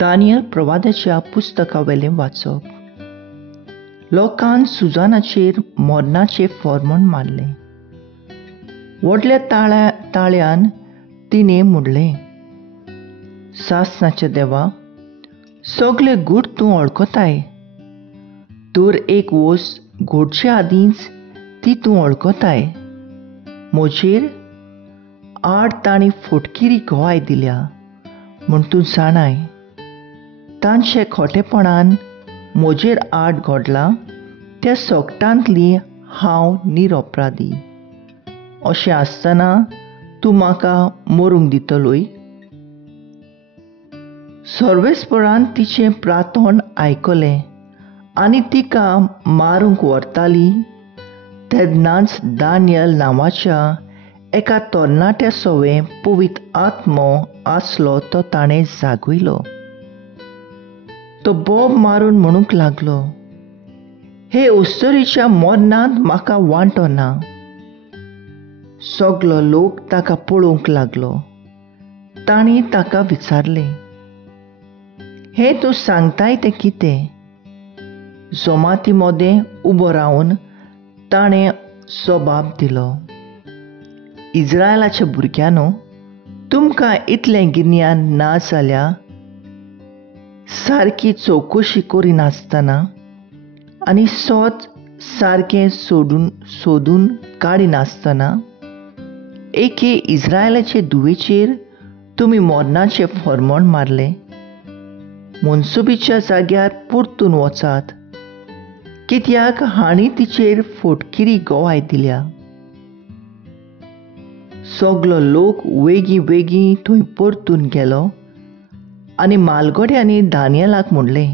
दानियल प्रवादाच्या पुस्तकावेलें वाचप. लोकांन सुजानाचेर मरणाचें फर्मोण मारलें. व्हडल्या ताळ्यान तिणें म्हणलें, सासणाच्या देवा, सगळे गूट तूं वळखताय. तर एक वोस घोडचे आदींच ती तूं वळखताय. म्हजेर आड तांणी फटकिरी घोवाय दिल्या म्हूण तूं जाणाय. तांचे खोटेपणान म्हजेर आड घडलां त्या सोगटांतली हांव निरपराधी. अशें आसतना तूं म्हाका मरूंक दितलोय? सर्वेस्परान तिचें प्रार्थोन आयकलें आनी तिका मारूंक व्हरताली तेन्नाच दानियल नांवाच्या एका तरणाट्या सोवें पवित्र आत्मो आसलो तो ताणें जागयलो. तो बोब मारून म्हणूंक लागलो, हे अस्तोरीच्या मरणांत म्हाका वांटो ना. सगलो लोक ताका पळोवंक लागलो. तांणी ताका विचारलें, हें तूं सांगताय तें कितें? जमाती मदें उबो रावन ताणें जबाब दिलो, इस्रायलाच्या भुरग्यांनो, तुमकां इतलें गिन्यान ना जाल्यार सारकी चवकशी करिनासतना आनी सोद सारकें सोदून काडिनासतना एके इस्रायलाचे धुवेचेर तुमी मरणाचें फर्मोण मारलें. मनसुबेच्या जाग्यार परतून वचात, कित्याक हांणी तिचेर फटकिरी घोवाय दिल्या. सगलो लोक वेगीं थंय परतून गेलो आनी मालगड्यांनी दानियेलाक म्हणलें,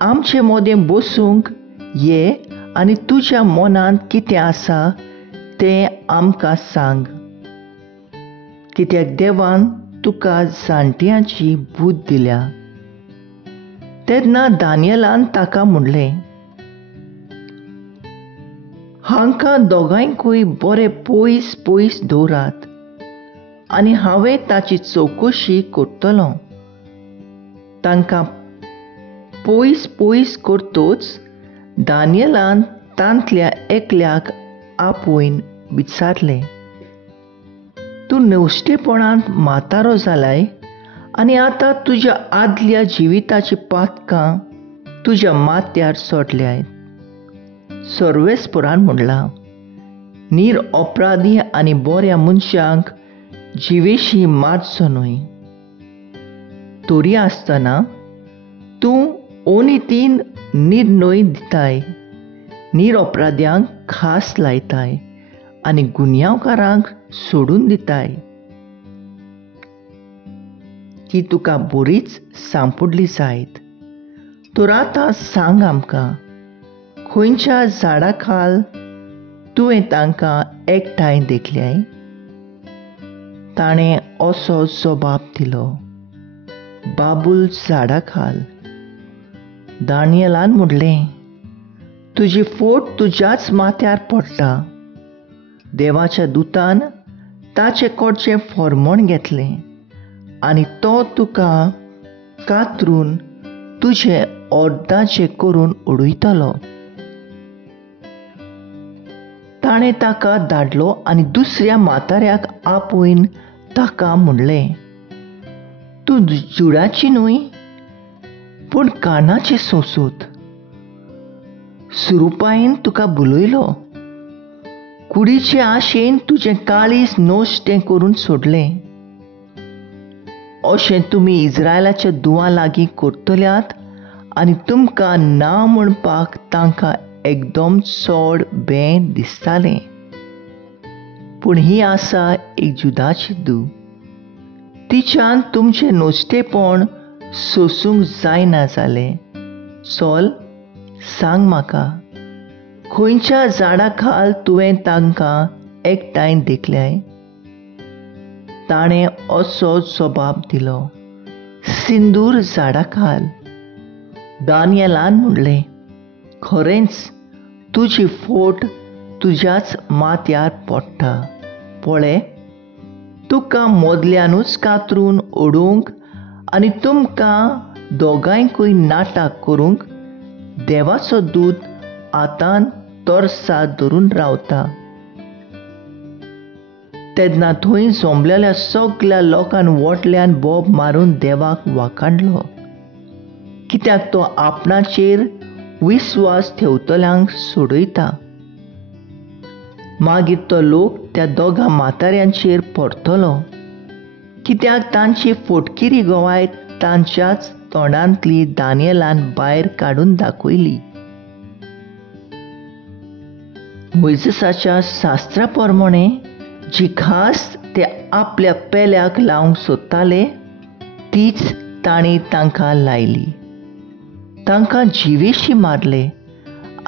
आमचे मदें बसूंक ये आनी तुज्या मनांत कितें आसा तें आमकां सांग, कित्याक देवान तुका जाणट्यांची बूद दिल्या. तेन्ना दानियेलान ताका म्हणलें, हांकां दोगांयकूय बरें पयस दवरात आनी हांवें ताची चवकशी करतलों. तांकां पयस करतोच दानियेलान तांतल्या एकल्याक आपोवन विचारलें, तूं नवशेपणांत म्हातारो जालाय आनी आतां तुज्या आदल्या जिविताची पातकां तुज्या माथ्यार सोडल्यात. सर्वेस्परान म्हणलां, निरअपराधी आनी बऱ्या मनशांक जिवेशी मारचो न्हय. तरी आसतना तूं अनितीन निर्णय दिताय, निरअपराध्यांक खास लायताय आनी गुन्यांवकारांक सोडून दिताय. ती तुका बरीच सांपडली जायत. तर आतां सांग आमकां, खंयच्या झाडा खाल तुवें तांकां एकठांय देखल्याय? ताणें असो जबाब दिलो, बाबूल झाडा खाल. दानियेलान म्हणलें, तुजी फोट तुज्याच माथ्यार पडटा. देवाच्या दुतान ताचे कडचें फर्मोण घेतलें आनी तो तुका कातरून तुजें अर्दाचें करून उडयतलो. ताणें ताका धाडलो आनी दुसऱ्या म्हाताऱ्याक आपोवन ताका म्हणलें, तूं जुडाची न्हय, पूण कानाचें सोंसूत. सुरूपायेन तुका बुलयलो, कुडीचे आशेन तुजें काळीज नश्टें करून सोडलें. अशें तुमी इस्रायलाच्या दुवां लागीं करतल्यात आनी तुमकां ना म्हणपाक तांकां एकदम चड बें दिसतालें. पूण ही आसा एक जुदाची धूव. तिच्यान तुमचें नश्टेपण सोसूंक जायना जालें. चल, सांग म्हाका, खंयच्या झाडा खाल तुवें तांकां एकठांय देखल्याय? ताणें असो जबाब दिलो, सिंदूर झाडा खाल. दानियेलान म्हणलें, खरेंच तुजी फोट तुज्याच माथ्यार पडटा. पळय, तुका मोदल्यानूच कातरून उडोवंक आनी तुमकां दोगांयकूय नाटक करूंक देवाचो दूत आतां तोर्सा धरून रावता. तेन्ना थंय जमलेल्या सगळ्या लोकांन वटल्यान बोब मारून देवाक वाखाणलो, कित्याक तो आपणाचेर विस्वास ठेवतल्यांक सोडयता. मागीर तो लोक त्या दोगा म्हाताऱ्यांचेर परतलो, कित्याक तांची फोटकिरी गोवायत तांच्याच तोंडांतली दानियेलान भायर काडून दाखयली. मोइसेसाच्या शास्त्रा प्रमाणे जी खास ते आपल्या पेल्याक लावंक सोदताले तीच तांणी तांकां लायली. तांकां जिवेशी मारले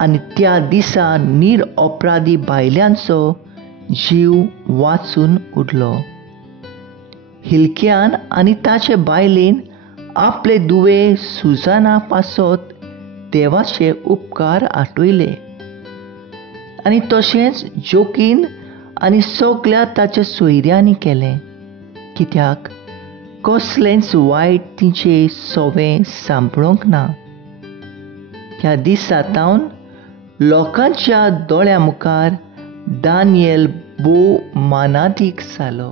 आनी त्या दिसा निरअपराधी बायल्यांचो जीव वाचून उरलो. हिल्कियान आनी ताचे बायलेन आपले दुवे सुजाना पासत देवाचे उपकार आठवले. आनी तशेंच जोकीन आनी सगळ्या ताच्या सोयऱ्यांनी केलें, कित्याक कसलेंच वायट तिचे सवें सांपळोंक ना. ह्या दिसातावन लोकांच्या दोळ्या मुखार दानियेल भोव मानादीक जालो.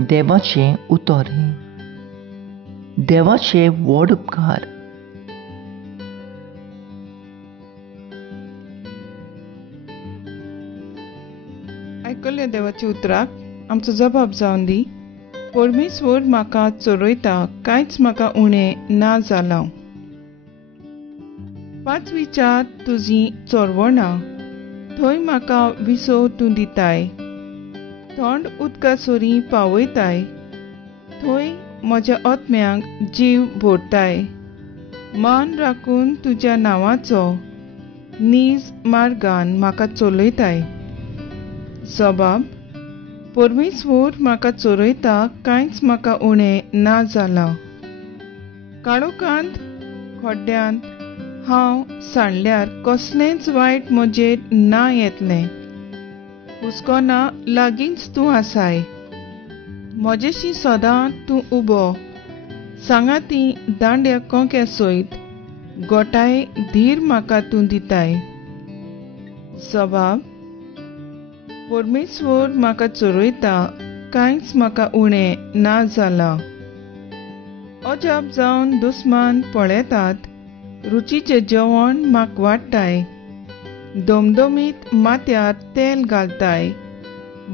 देवाचें उतोरें. देवाचे व्हड उपकार. आयकल्ल्या देवाच्या उतराक आमचो जबाब जावन दी. परमेश्वर म्हाका चोरयता, कांयच म्हाका उणें ना जालां. 5 विचार तुजी चोरवणां, थंय म्हाका विसो तूं दिताय. थंड उदका सोरी पावयताय, थंय म्हज्या आत्म्यांक जीव भरताय. मान राखून तुज्या नांवाचो नीज मार्गान म्हाका चलयताय. जबाब: परमेश्वर म्हाका चोरयता, कांयच म्हाका उणें ना जालां. काळोखांत खड्ड्यांत हांव सांडल्यार कसलेंच वायट म्हजेर ना येतलें. हुस्कोना लागींच तूं आसाय. म्हजेशी सदां तूं उबो. सांगाती दांड्या कोंक्या सयत गोठाय धीर म्हाका तूं दिताय. जबाब: परमेश्वर म्हाका चोरयता, कांयच म्हाका उणें ना जालां. अजाप जावन दुस्मान पळयतात, रुचीचें जेवण म्हाका वाडटाय. दोमदोमीत माथ्यार तेल घालताय.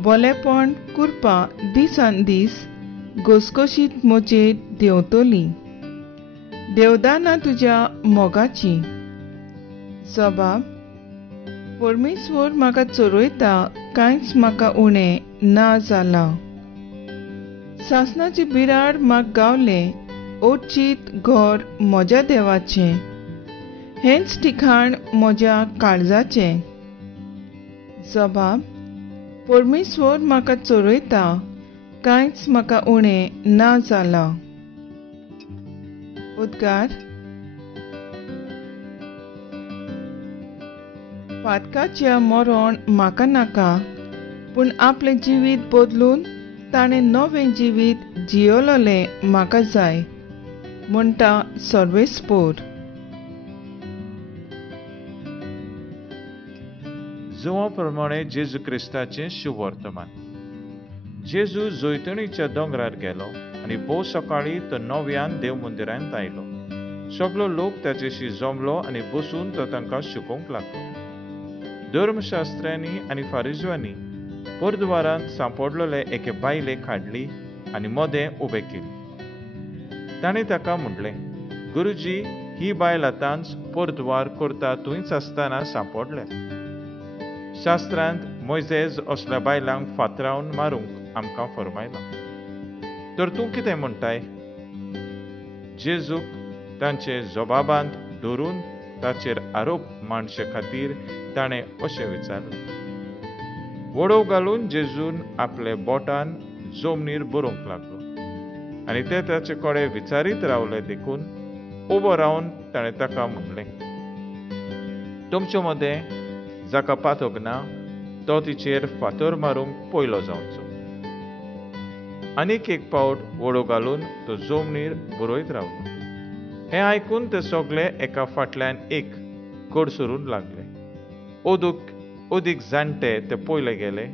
बोलेपण कुरपा दिसान दीस घसघशीत म्हजेर देंवतली. देवदाना तुज्या मोगाची. जबाब: परमेश्वर म्हाका चोरयता, कांयच म्हाका उणें ना जालां. सासणाची बिराड म्हाका गावलें, ओच्चीत घर म्हज्या देवाचें. हेंच ठिकाण म्हज्या काळजाचें. जबाब: परमेश्वर म्हाका चोरयता, कांयच म्हाका उणें ना जालां. उद्गार. पातकाच्या मरण म्हाका नाका, पूण आपलें जिवीत बदलून ताणें नवें जिवीत जियोलोलें म्हाका जाय, म्हणटा सर्वेस्पोर. जुवा प्रमाणे जेजू क्रिस्ताचें शुभ वर्तमान. जेजू जैतुणीच्या दोंगरार गेलो आनी भोव सकाळी तो नव्यान देव मंदिरांत आयलो. सगळो लोक ताचेशी जमलो आनी बसून तो तांकां शिकोवंक लागलो. धर्मशास्त्र्यांनी आनी फारिझ्यांनी परद्वारांत सांपडलेले एके बायलेक हाडली आनी मोदें उबें केली. ताणें ताका म्हणलें, गुरुजी, ही बायल आतांच परद्वार करता थंयच आसतना सांपडल्या. शास्त्रांत मोइसेस असल्या बायलांक फातरावन मारूंक आमकां फरमायलां. तर तूं कितें म्हणटाय? जेजूक तांचे जबाबांत धरून ताचेर आरोप मांडचे खातीर ताणें अशें विचारलें. वडो घालून जेजून आपले बोटान जमनीर बरोवंक लागलो आनी ते ताचे कडेन विचारीत रावले देखून उबो रावन ताणें ताका म्हणलें, तुमचे मदें जाका पातोक ना तो तिचेर फातर मारूंक पयलो जावचो. आनीक एक पावट वडो घालून तो जमनीर बरयत रावलो. हें आयकून ते सगळे एका फाटल्यान एक कडसरून लागले. ओदीक जाणटे ते पयले गेले.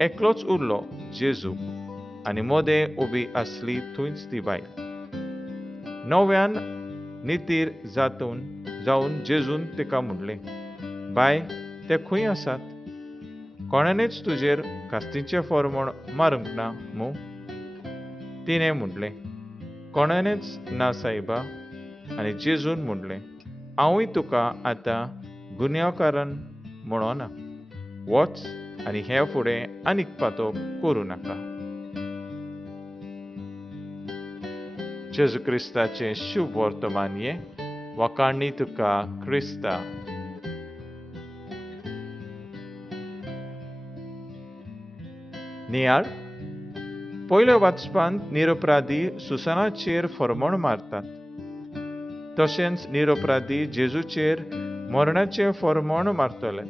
एकलोच उरलो जेजू आनी मोदें उबी आसली थंयच ती बायल. नव्यान नितीर जावन जेजून तिका म्हणलें, बाय, ते खंय आसात? कोणानेच तुजेर कास्तीचें फर्मोण मारूंक ना मू? तिणें म्हणलें, कोणानेच ना सायबा. आनी जेजून म्हणलें, हांवूय तुका आतां गुन्यांवकारान म्हणना. वच आनी हे फुडें आनीक पातोप करूं नाका. जेजू क्रिस्ताचें शुभ वर्तमान हें. वखाणी तुका क्रिस्ता. नियाळ. पयल्या वाचपांत निरपराधी सुसानाचेर फर्मोण मारतात. तशेंच निरपराधी जेजूचेर मरणाचें फर्मोण मारतले.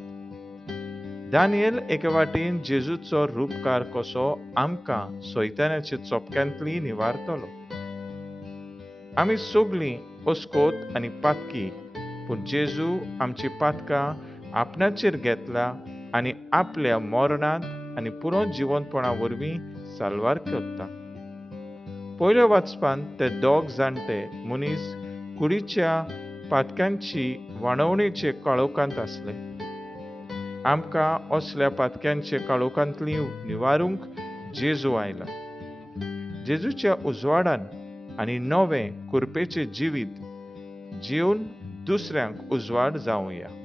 दानियेल एके वाटेन जेजूचो रूपकार कसो आमकां सैतानाच्या चोपक्यांतली निवारतलो. आमी सगळीं अस्कोत आनी पातकी, पूण जेजू आमची पातकां आपणाचेर घेतला आनी आपल्या मरणांत आनी पुरो जिवंतपणा वरवीं साल्वार करता. पयल्या वाचपांत ते दोग जाणटे मनीस कुडीच्या पातक्यांची वाणवणेचे काळोखांत आसले. आमकां असल्या पातक्यांचे काळोखांतली निवारूंक जेजू आयला. जेजूच्या उजवाडान आनी नवें कुरपेचें जिवीत जिवन दुसऱ्यांक उजवाड जावया.